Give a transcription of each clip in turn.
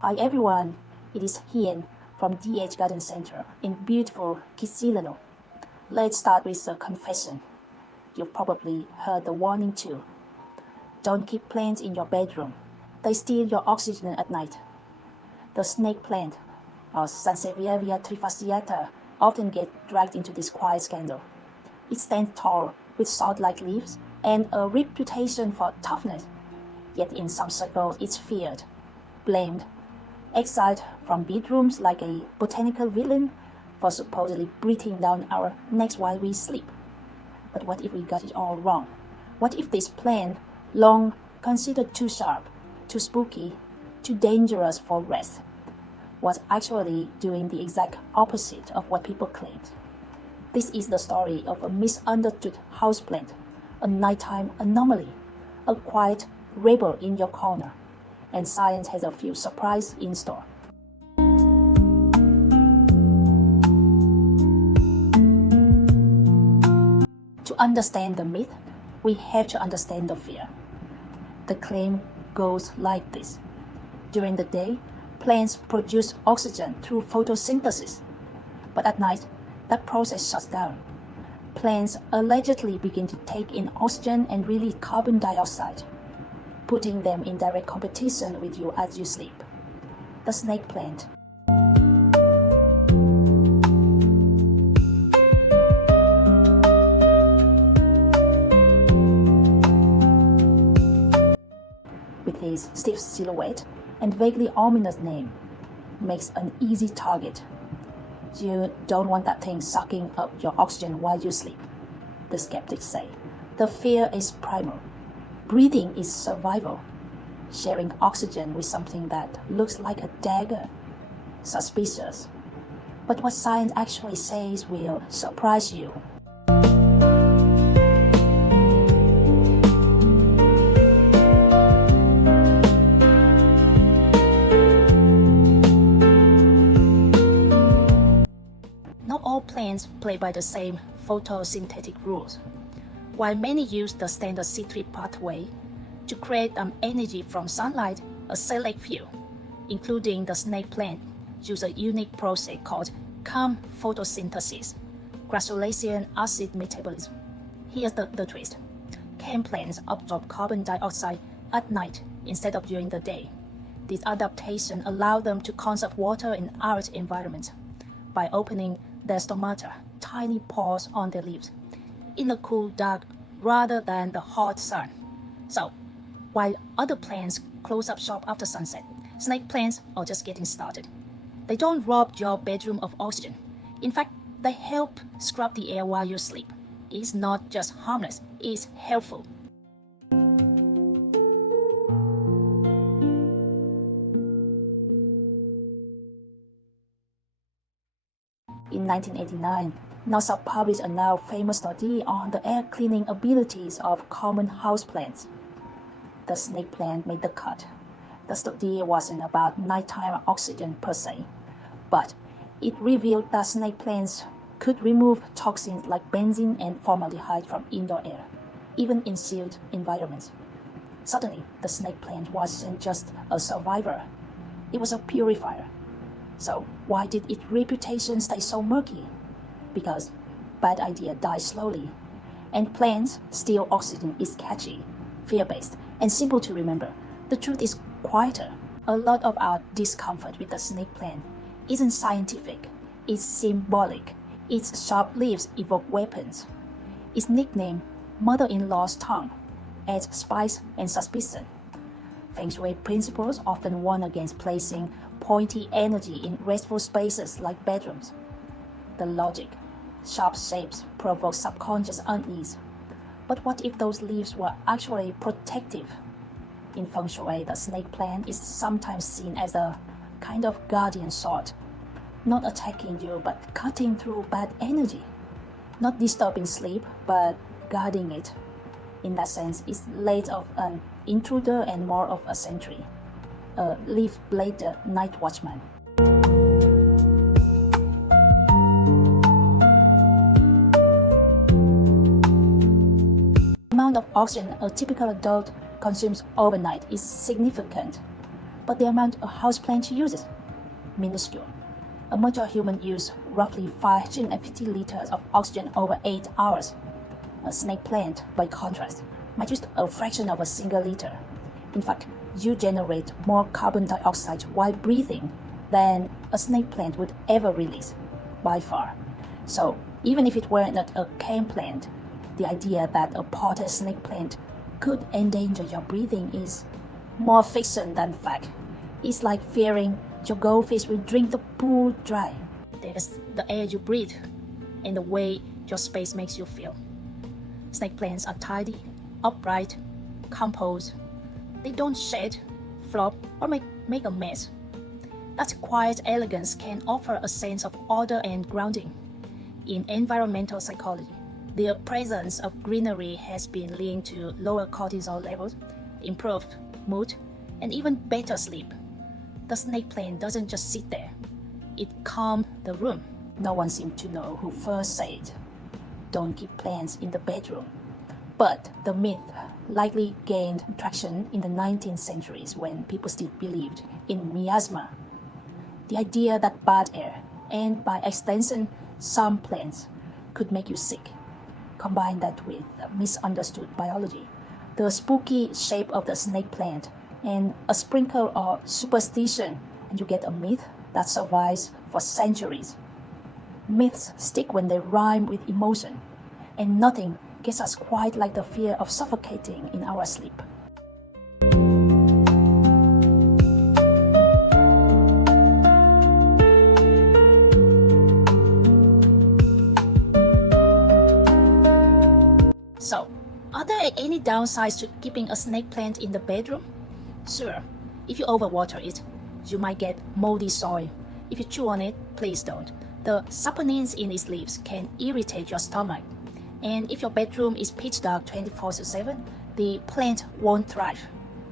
Hi everyone, it is Hien from DH Garden Center in beautiful Kishilano. Let's start with a confession. You've probably heard the warning too. Don't keep plants in your bedroom. They steal your oxygen at night. The snake plant, or Sansevieria trifasciata, often get dragged into this quiet scandal. It stands tall with sword-like leaves and a reputation for toughness. Yet in some circles it's feared, blamed, exiled from bedrooms like a botanical villain for supposedly breathing down our necks while we sleep. But what if we got it all wrong? What if this plant, long considered too sharp, too spooky, too dangerous for rest, was actually doing the exact opposite of what people claimed? This is the story of a misunderstood houseplant, a nighttime anomaly, a quiet rebel in your corner, and science has a few surprises in store. To understand the myth, we have to understand the fear. The claim goes like this. During the day, plants produce oxygen through photosynthesis, but at night, that process shuts down. Plants allegedly begin to take in oxygen and release carbon dioxide, putting them in direct competition with you as you sleep. The snake plant. With his stiff silhouette and vaguely ominous name, makes an easy target. You don't want that thing sucking up your oxygen while you sleep, the skeptics say. The fear is primal. Breathing is survival. Sharing oxygen with something that looks like a dagger, suspicious. But what science actually says will surprise you. Not all plants play by the same photosynthetic rules. While many use the standard C3 pathway to create energy from sunlight, a select few, including the snake plant, use a unique process called CAM photosynthesis, granulation acid metabolism. Here's the twist. CAM plants absorb carbon dioxide at night instead of during the day. This adaptation allows them to conserve water in arid environments by opening their stomata, tiny pores on their leaves, in the cool dark rather than the hot sun. So, while other plants close up shop after sunset, snake plants are just getting started. They don't rob your bedroom of oxygen. In fact, they help scrub the air while you sleep. It's not just harmless, it's helpful. In 1989, NASA published a now famous study on the air cleaning abilities of common houseplants. The snake plant made the cut. The study wasn't about nighttime oxygen per se, but it revealed that snake plants could remove toxins like benzene and formaldehyde from indoor air, even in sealed environments. Suddenly, the snake plant wasn't just a survivor, it was a purifier. So why did its reputation stay so murky? Because bad idea die slowly, and plants steal oxygen is catchy, fear-based, and simple to remember. The truth is quieter. A lot of our discomfort with the snake plant isn't scientific, it's symbolic. Its sharp leaves evoke weapons. Its nickname, mother-in-law's tongue, adds spice and suspicion. Feng Shui principles often warn against placing pointy energy in restful spaces like bedrooms. The logic, sharp shapes provoke subconscious unease. But what if those leaves were actually protective? In Feng Shui, the snake plant is sometimes seen as a kind of guardian sword, not attacking you but cutting through bad energy, not disturbing sleep but guarding it. In that sense, it's less of an intruder and more of a sentry, a leaf-bladed night watchman. The amount of oxygen a typical adult consumes overnight is significant. but the amount a houseplant uses, minuscule. A mature human uses roughly 550 liters of oxygen over 8 hours. A snake plant, by contrast, might use a fraction of a single liter. In fact, you generate more carbon dioxide while breathing than a snake plant would ever release, by far. So, even if it were not a cane plant, the idea that a potted snake plant could endanger your breathing is more fiction than fact. It's like fearing your goldfish will drink the pool dry. There's the air you breathe and the way your space makes you feel. Snake plants are tidy, upright, composed. They don't shed, flop, or make a mess. That quiet elegance can offer a sense of order and grounding. In environmental psychology, the presence of greenery has been linked to lower cortisol levels, improved mood, and even better sleep. The snake plant doesn't just sit there. It calms the room. No one seems to know who first said, "Don't keep plants in the bedroom." But the myth likely gained traction in the 19th centuries when people still believed in miasma. The idea that bad air, and by extension some plants, could make you sick. Combine that with misunderstood biology, the spooky shape of the snake plant, and a sprinkle of superstition, and you get a myth that survives for centuries. Myths stick when they rhyme with emotion, and nothing gets us quite like the fear of suffocating in our sleep. So, are there any downsides to keeping a snake plant in the bedroom? Sure, if you overwater it, you might get moldy soil. If you chew on it, please don't. The saponins in its leaves can irritate your stomach. And if your bedroom is pitch dark 24/7, the plant won't thrive.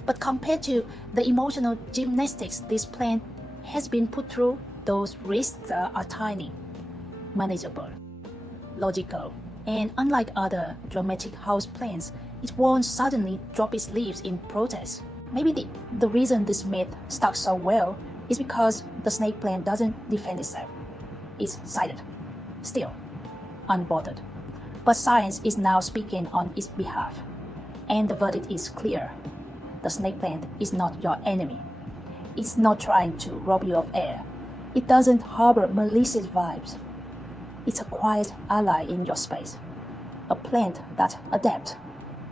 But compared to the emotional gymnastics this plant has been put through, those risks are tiny, manageable, logical, and unlike other dramatic house plants, it won't suddenly drop its leaves in protest. Maybe the reason this myth stuck so well is because the snake plant doesn't defend itself. It's silent, still, unbothered. But science is now speaking on its behalf, and the verdict is clear. The snake plant is not your enemy. It's not trying to rob you of air. It doesn't harbor malicious vibes. It's a quiet ally in your space. A plant that adapts,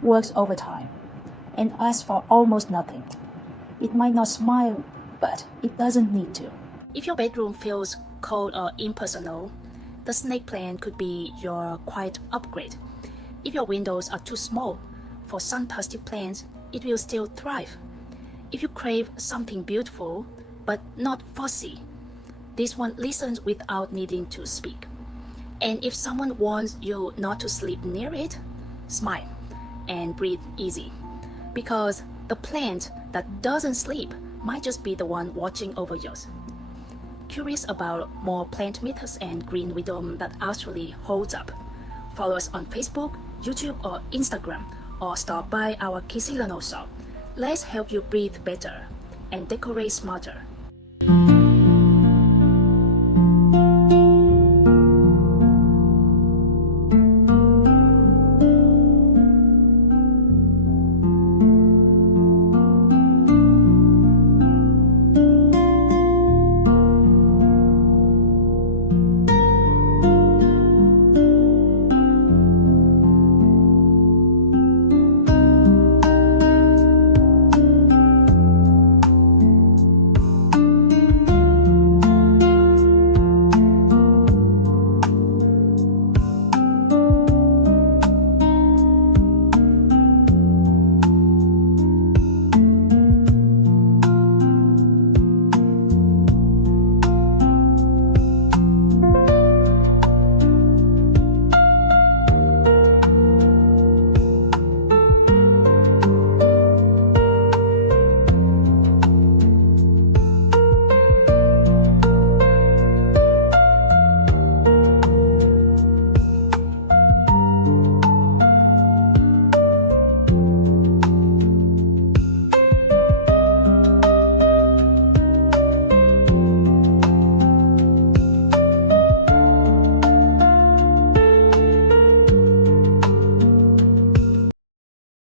works overtime, and asks for almost nothing. It might not smile, but it doesn't need to. If your bedroom feels cold or impersonal, the snake plant could be your quiet upgrade. If your windows are too small for sun-thirsty plants, it will still thrive. If you crave something beautiful but not fussy, this one listens without needing to speak. And if someone wants you not to sleep near it, smile and breathe easy, because the plant that doesn't sleep might just be the one watching over yours. Curious about more plant myths and green wisdom that actually holds up? Follow us on Facebook, YouTube, or Instagram, or stop by our Kisilano shop. Let's help you breathe better and decorate smarter.